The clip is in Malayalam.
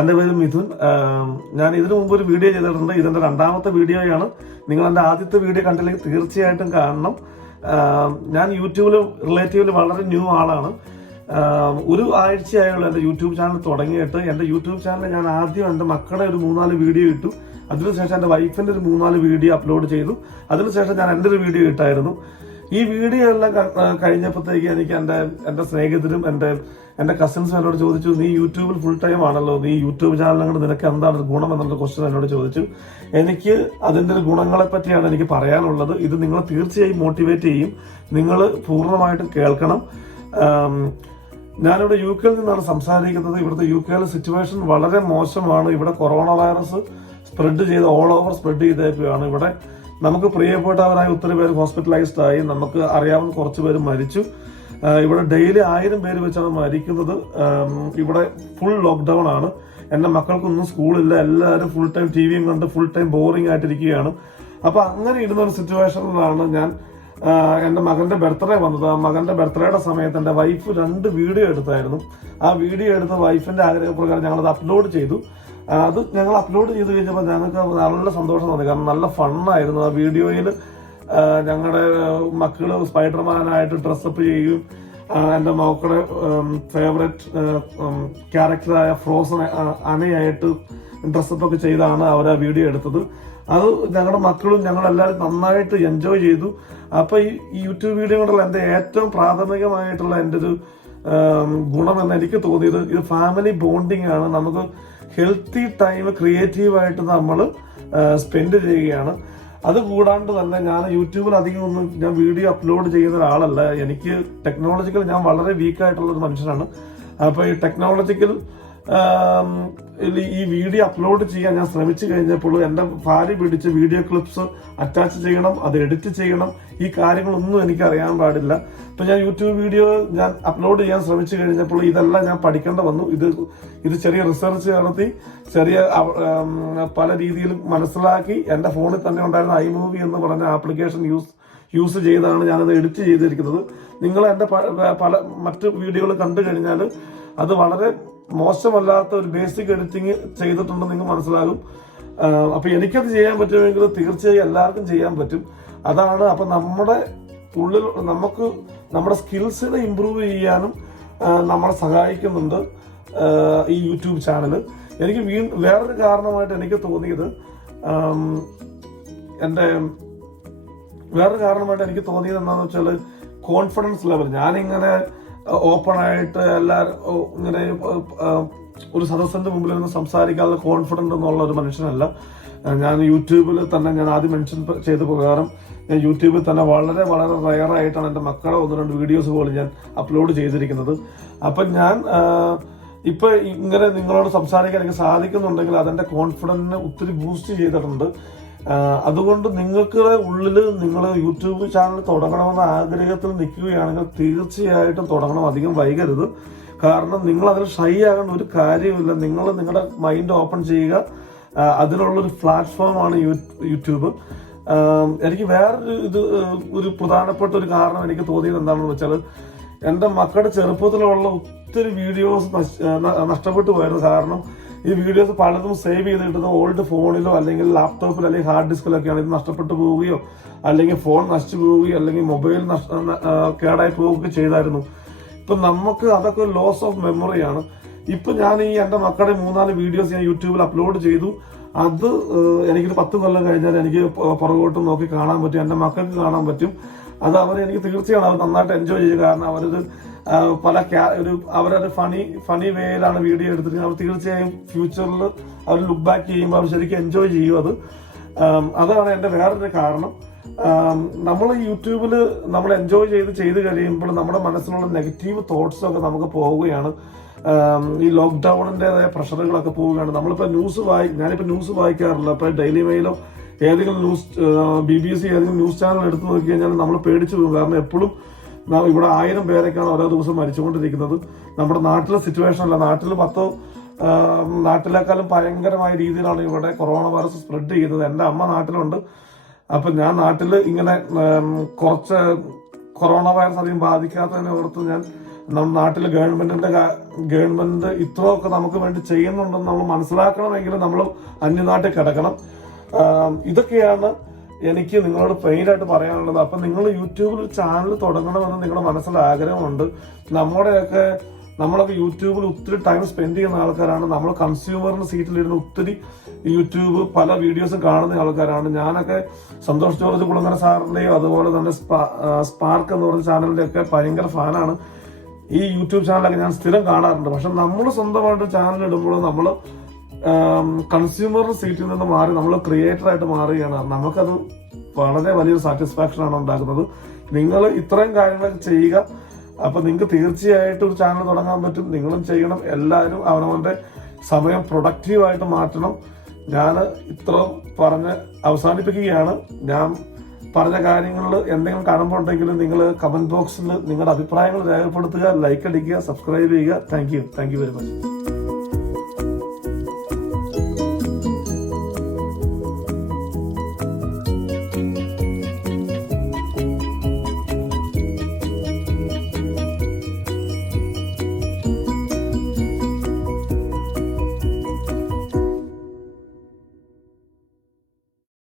എന്റെ പേര് മിഥുൻ. ഞാൻ ഇതിനു മുമ്പ് ഒരു വീഡിയോ ചെയ്തിട്ടുണ്ട്. ഇതെന്റെ രണ്ടാമത്തെ വീഡിയോയാണ്. നിങ്ങൾ എന്റെ ആദ്യത്തെ വീഡിയോ കണ്ടില്ലെങ്കിൽ തീർച്ചയായിട്ടും കാണണം. ഞാൻ യൂട്യൂബിൽ റിലേറ്റീവിൽ വളരെ ന്യൂ ആളാണ്. ഒരു ആഴ്ചയായുള്ള എന്റെ യൂട്യൂബ് ചാനൽ തുടങ്ങിയിട്ട്. എന്റെ യൂട്യൂബ് ചാനലിൽ ഞാൻ ആദ്യം എന്റെ മക്കളുടെ ഒരു മൂന്നാൽ വീഡിയോ ഇട്ടു. അതിനുശേഷം എന്റെ വൈഫിന്റെ ഒരു മൂന്നാൽ വീഡിയോ അപ്ലോഡ് ചെയ്തു. അതിനുശേഷം ഞാൻ എന്റെ ഒരു വീഡിയോ ഇട്ടായിരുന്നു. ഈ വീഡിയോ എല്ലാം കഴിഞ്ഞപ്പോഴത്തേക്ക് എനിക്ക് എന്റെ എന്റെ സ്നേഹിതരും എന്റെ എന്റെ കസിൻസും എന്നോട് ചോദിച്ചു നീ യൂട്യൂബിൽ ഫുൾ ടൈം ആണല്ലോ നീ യൂട്യൂബ് ചാനൽ കൊണ്ട് നിനക്ക് എന്താണ് ഗുണം? എന്നുള്ള ക്വസ്റ്റ്യൻ എന്നോട് ചോദിച്ചു. എനിക്ക് അതിന്റെ ഒരു ഗുണങ്ങളെ പറ്റിയാണ് എനിക്ക് പറയാനുള്ളത്. ഇത് നിങ്ങൾ തീർച്ചയായും മോട്ടിവേറ്റ് ചെയ്യും. നിങ്ങൾ പൂർണമായിട്ടും കേൾക്കണം. ഞാനിവിടെ യു കെയിൽ നിന്നാണ് സംസാരിക്കുന്നത്. ഇവിടുത്തെ യു കെയിലെ സിറ്റുവേഷൻ വളരെ മോശമാണ്. ഇവിടെ കൊറോണ വൈറസ് സ്പ്രെഡ് ചെയ്ത് ഓൾ ഓവർ സ്പ്രെഡ് ചെയ്തേക്കുകയാണ് ഇവിടെ. നമുക്ക് പ്രിയപ്പെട്ടവരായ ഒത്തിരി പേര് ഹോസ്പിറ്റലൈസ്ഡ് ആയി. നമുക്ക് അറിയാവുന്ന കുറച്ച് പേര് മരിച്ചു. ഇവിടെ ഡെയിലി ആയിരം പേര് വെച്ചാണ് മരിക്കുന്നത്. ഇവിടെ ഫുൾ ലോക്ക്ഡൌൺ ആണ്. എന്റെ മക്കൾക്കൊന്നും സ്കൂളില്ല എല്ലാവരും ഫുൾ ടൈം ടി വിയും കണ്ട് ഫുൾ ടൈം ബോറിംഗ് ആയിട്ടിരിക്കുകയാണ്. അപ്പോൾ അങ്ങനെ ഇടുന്ന ഒരു സിറ്റുവേഷനിലാണ് ഞാൻ എന്റെ മകന്റെ ബർത്ത്ഡേ വന്നത്. ആ മകന്റെ ബർത്ത്ഡേയുടെ സമയത്ത് എന്റെ വൈഫ് രണ്ട് വീഡിയോ എടുത്തായിരുന്നു. ആ വീഡിയോ എടുത്ത വൈഫിന്റെ ആഗ്രഹപ്രകാരം ഞങ്ങളത് അപ്ലോഡ് ചെയ്തു. അത് ഞങ്ങൾ അപ്ലോഡ് ചെയ്ത് കഴിഞ്ഞപ്പോൾ ഞങ്ങൾക്ക് നല്ല സന്തോഷം തോന്നി. കാരണം നല്ല ഫണ്ണായിരുന്നു ആ വീഡിയോയിൽ ഞങ്ങളുടെ മക്കൾ സ്പൈഡർമാനായിട്ട് ഡ്രസ്സപ്പ് ചെയ്യും എന്റെ മക്കളുടെ ഫേവററ്റ് ക്യാരക്ടറായ ഫ്രോസൺ അനയായിട്ട് ഡ്രസ്സപ്പ് ഒക്കെ ചെയ്താണ് അവർ ആ വീഡിയോ എടുത്തത്. അത് ഞങ്ങളുടെ മക്കളും ഞങ്ങളെല്ലാവരും നന്നായിട്ട് എൻജോയ് ചെയ്തു. അപ്പൊ ഈ യൂട്യൂബ് വീഡിയോ കൊണ്ടുള്ള എന്റെ ഏറ്റവും പ്രാഥമികമായിട്ടുള്ള എന്റെ ഒരു ഗുണമെന്ന് എനിക്ക് തോന്നിയത് ഇത് ഫാമിലി ബോണ്ടിങ് ആണ്. നമുക്ക് ഹെൽത്തി ടൈം ക്രിയേറ്റീവായിട്ട് നമ്മൾ സ്പെൻഡ് ചെയ്യുകയാണ്. അത് കൂടാണ്ട് തന്നെ ഞാൻ യൂട്യൂബിൽ അധികം ഒന്നും ഞാൻ വീഡിയോ അപ്ലോഡ് ചെയ്യുന്ന ഒരാളല്ല. എനിക്ക് ടെക്നോളജിക്കൽ ഞാൻ വളരെ വീക്കായിട്ടുള്ള ഒരു മനുഷ്യനാണ്. അപ്പോൾ ഈ ടെക്നോളജിക്കൽ ഈ വീഡിയോ അപ്ലോഡ് ചെയ്യാൻ ഞാൻ ശ്രമിച്ചു കഴിഞ്ഞപ്പോൾ എന്റെ ഭാര്യ പിടിച്ച് വീഡിയോ ക്ലിപ്സ് അറ്റാച്ച് ചെയ്യണം അത് എഡിറ്റ് ചെയ്യണം. ഈ കാര്യങ്ങളൊന്നും എനിക്ക് അറിയാൻ പാടില്ല. ഇപ്പം ഞാൻ യൂട്യൂബ് വീഡിയോ ഞാൻ അപ്ലോഡ് ചെയ്യാൻ ശ്രമിച്ചു കഴിഞ്ഞപ്പോൾ ഇതെല്ലാം ഞാൻ പഠിക്കേണ്ട വന്നു. ഇത് ഇത് ചെറിയ റിസർച്ച് നടത്തി ചെറിയ പല രീതിയിലും മനസ്സിലാക്കി എന്റെ ഫോണിൽ തന്നെ ഉണ്ടായിരുന്ന ഐ മൂവി എന്ന് പറഞ്ഞ ആപ്ലിക്കേഷൻ യൂസ് യൂസ് ചെയ്താണ് ഞാനത് എഡിറ്റ് ചെയ്തിരിക്കുന്നത്. നിങ്ങൾ എന്റെ പല മറ്റ് വീഡിയോകൾ കണ്ടു കഴിഞ്ഞാൽ അത് വളരെ മോശമല്ലാത്ത ഒരു ബേസിക് എഡിറ്റിംഗ് ചെയ്തിട്ടുണ്ടെന്ന് നിങ്ങൾ മനസ്സിലാകും. അപ്പൊ എനിക്കത് ചെയ്യാൻ പറ്റുമെങ്കിൽ തീർച്ചയായും എല്ലാവർക്കും ചെയ്യാൻ പറ്റും. അതാണ് അപ്പൊ നമ്മുടെ ഉള്ളിൽ നമുക്ക് നമ്മുടെ സ്കിൽസിനെ ഇമ്പ്രൂവ് ചെയ്യാനും നമ്മളെ സഹായിക്കുന്നുണ്ട് ഈ യൂട്യൂബ് ചാനൽ എനിക്ക് വീ വേറൊരു കാരണമായിട്ട് എനിക്ക് തോന്നിയത് എന്റെ വേറൊരു കാരണമായിട്ട് എനിക്ക് തോന്നിയത് എന്താണെന്ന് വെച്ചാൽ കോൺഫിഡൻസ് ലെവൽ ഞാനിങ്ങനെ ഓപ്പൺ ആയിട്ട് എല്ലാവരും ഇങ്ങനെ ഒരു സദസ്സിന്റെ മുമ്പിൽ നിന്ന് സംസാരിക്കാതെ കോൺഫിഡന്റ് എന്നുള്ള ഒരു മനുഷ്യനല്ല. ഞാൻ യൂട്യൂബിൽ തന്നെ ഞാൻ ആദ്യം മെൻഷൻ ചെയ്ത പ്രകാരം ഞാൻ യൂട്യൂബിൽ തന്നെ വളരെ വളരെ റയറായിട്ടാണ് എന്റെ മക്കളെ ഒന്ന് രണ്ട് വീഡിയോസ് പോലും ഞാൻ അപ്ലോഡ് ചെയ്തിരിക്കുന്നത്. അപ്പം ഞാൻ ഇപ്പൊ ഇങ്ങനെ നിങ്ങളോട് സംസാരിക്കാൻ എനിക്ക് സാധിക്കുന്നുണ്ടെങ്കിൽ അതെന്റെ കോൺഫിഡൻസിനെ ഒത്തിരി ബൂസ്റ്റ് ചെയ്തിട്ടുണ്ട്. അതുകൊണ്ട് നിങ്ങൾക്കുടെ ഉള്ളിൽ നിങ്ങൾ യൂട്യൂബ് ചാനൽ തുടങ്ങണമെന്ന ആഗ്രഹത്തിൽ നിൽക്കുകയാണെങ്കിൽ തീർച്ചയായിട്ടും തുടങ്ങണം. അധികം വൈകരുത്. കാരണം നിങ്ങൾ അതിൽ ഷൈ ആകേണ്ട ഒരു കാര്യമില്ല. നിങ്ങൾ നിങ്ങളുടെ മൈൻഡ് ഓപ്പൺ ചെയ്യുക. അതിനുള്ളൊരു പ്ലാറ്റ്ഫോമാണ് യൂട്യൂബ്. എനിക്ക് വേറൊരു ഇത് ഒരു പ്രധാനപ്പെട്ട ഒരു കാരണം എനിക്ക് തോന്നിയത് എന്താണെന്ന് വെച്ചാൽ എന്റെ മക്കളുടെ ചെറുപ്പത്തിലുള്ള ഒത്തിരി വീഡിയോസ് നഷ്ടപ്പെട്ടു പോയത്. കാരണം ഈ വീഡിയോസ് പലതും സേവ് ചെയ്ത് കിട്ടുന്ന ഓൾഡ് ഫോണിലോ അല്ലെങ്കിൽ ലാപ്ടോപ്പിലോ അല്ലെങ്കിൽ ഹാർഡ് ഡിസ്കിലൊക്കെയാണ് ഇത് നഷ്ടപ്പെട്ടു പോവുകയോ അല്ലെങ്കിൽ ഫോൺ നശിച്ചു പോവുകയോ അല്ലെങ്കിൽ മൊബൈൽ കേടായി പോവുകയൊക്കെ ചെയ്തായിരുന്നു. ഇപ്പൊ നമുക്ക് അതൊക്കെ ലോസ് ഓഫ് മെമ്മറിയാണ് ഇപ്പൊ ഞാൻ ഈ എന്റെ മക്കളുടെ മൂന്നാൽ വീഡിയോസ് ഞാൻ യൂട്യൂബിൽ അപ്ലോഡ് ചെയ്തു. അത് എനിക്ക് പത്ത് കൊല്ലം കഴിഞ്ഞാൽ എനിക്ക് പുറകോട്ട് നോക്കി കാണാൻ പറ്റും. എന്റെ മക്കൾക്ക് കാണാൻ പറ്റും. അത് അവർ എനിക്ക് തീർച്ചയാണ് അവർ നന്നായിട്ട് എൻജോയ് ചെയ്യും. കാരണം അവരത് പല ഒരു അവരൊരു ഫണി ഫണി വേയിലാണ് വീഡിയോ എടുത്തിരിക്കുന്നത്. അവർ തീർച്ചയായും ഫ്യൂച്ചറിൽ അവർ ലുക്ക് ബാക്ക് ചെയ്യുമ്പോൾ അവർ ശരിക്കും എൻജോയ് ചെയ്യും അത്. അതാണ് എന്റെ വേറൊരു കാരണം. നമ്മൾ യൂട്യൂബിൽ നമ്മൾ എൻജോയ് ചെയ്ത് ചെയ്ത് കഴിയുമ്പോൾ നമ്മുടെ മനസ്സിലുള്ള നെഗറ്റീവ് തോട്ട്സ് ഒക്കെ നമുക്ക് പോവുകയാണ്. ഈ ലോക്ക്ഡൌണിന്റെതായ പ്രഷറുകളൊക്കെ പോവുകയാണ്. നമ്മളിപ്പോൾ ന്യൂസ് വായി ഞാനിപ്പോൾ ന്യൂസ് വായിക്കാറില്ല. ഇപ്പോൾ ഡെയിലി മെയിലോ ഏതെങ്കിലും news B B S C ഏതെങ്കിലും ന്യൂസ് ചാനൽ എടുത്തു നോക്കി കഴിഞ്ഞാൽ നമ്മൾ പേടിച്ചു പോകും. കാരണം എപ്പോഴും ഇവിടെ ആയിരം പേരൊക്കെയാണ് ഓരോ ദിവസം മരിച്ചുകൊണ്ടിരിക്കുന്നത്. നമ്മുടെ നാട്ടിലെ സിറ്റുവേഷൻ അല്ല. നാട്ടിൽ പത്തോ നാട്ടിലേക്കാളും ഭയങ്കരമായ രീതിയിലാണ് ഇവിടെ കൊറോണ വൈറസ് സ്പ്രെഡ് ചെയ്യുന്നത്. എന്റെ അമ്മ നാട്ടിലുണ്ട്. അപ്പൊ ഞാൻ നാട്ടിൽ ഇങ്ങനെ കുറച്ച് കൊറോണ വൈറസ് അധികം ബാധിക്കാത്തതിനെ ഓർത്ത് ഞാൻ നമ്മുടെ നാട്ടിലെ ഗവൺമെന്റിന്റെ ഗവൺമെന്റ് ഇത്രയൊക്കെ നമുക്ക് വേണ്ടി ചെയ്യുന്നുണ്ടെന്ന് നമ്മൾ മനസ്സിലാക്കണമെങ്കിൽ നമ്മൾ അന്യനാട്ടിൽ കിടക്കണം. ഇതൊക്കെയാണ് എനിക്ക് നിങ്ങളോട് ആയിട്ട് പറയാനുള്ളത് അപ്പം നിങ്ങൾ യൂട്യൂബിൽ ഒരു ചാനൽ തുടങ്ങണമെന്ന് നിങ്ങളുടെ മനസ്സിൽ ആഗ്രഹമുണ്ട്. നമ്മുടെയൊക്കെ നമ്മളൊക്കെ യൂട്യൂബിൽ ഒത്തിരി ടൈം സ്പെൻഡ് ചെയ്യുന്ന ആൾക്കാരാണ്. നമ്മൾ കൺസ്യൂമറിന്റെ സീറ്റിലിരുന്ന് ഒത്തിരി യൂട്യൂബ് പല വീഡിയോസും കാണുന്ന ആൾക്കാരാണ്. ഞാനൊക്കെ സന്തോഷ് ജോർജ് കുളങ്ങര സാറിന്റെയും അതുപോലെ തന്നെ സ്പാർക്ക് എന്ന് പറയുന്ന ചാനലിന്റെ ഒക്കെ ഭയങ്കര ഫാനാണ് ഈ യൂട്യൂബ് ചാനലൊക്കെ ഞാൻ സ്ഥിരം കാണാറുണ്ട്. പക്ഷെ നമ്മൾ സ്വന്തമായിട്ട് ചാനൽ ഇടുമ്പോൾ നമ്മൾ കൺസ്യൂമർ സീറ്റിൽ നിന്ന് മാറി നമ്മൾ ക്രിയേറ്റർ ആയിട്ട് മാറുകയാണ്. നമുക്കത് വളരെ വലിയൊരു സാറ്റിസ്ഫാക്ഷൻ ആണ് ഉണ്ടാക്കുന്നത്. നിങ്ങൾ ഇത്രയും കാര്യങ്ങൾ ചെയ്യുക. അപ്പൊ നിങ്ങൾക്ക് തീർച്ചയായിട്ടും ഒരു ചാനൽ തുടങ്ങാൻ പറ്റും. നിങ്ങളും ചെയ്യണം. എല്ലാവരും അവനവന്റെ സമയം പ്രൊഡക്റ്റീവായിട്ട് മാറ്റണം. ഞാൻ ഇത്ര പറഞ്ഞ് അവസാനിപ്പിക്കുകയാണ്. ഞാൻ പറഞ്ഞ കാര്യങ്ങളിൽ എന്തെങ്കിലും കാണുമ്പോണ്ടെങ്കിൽ നിങ്ങൾ കമന്റ് ബോക്സിൽ നിങ്ങളുടെ അഭിപ്രായങ്ങൾ രേഖപ്പെടുത്തുക ലൈക്ക് അടിക്കുക സബ്സ്ക്രൈബ് ചെയ്യുക. Thank you thank you very much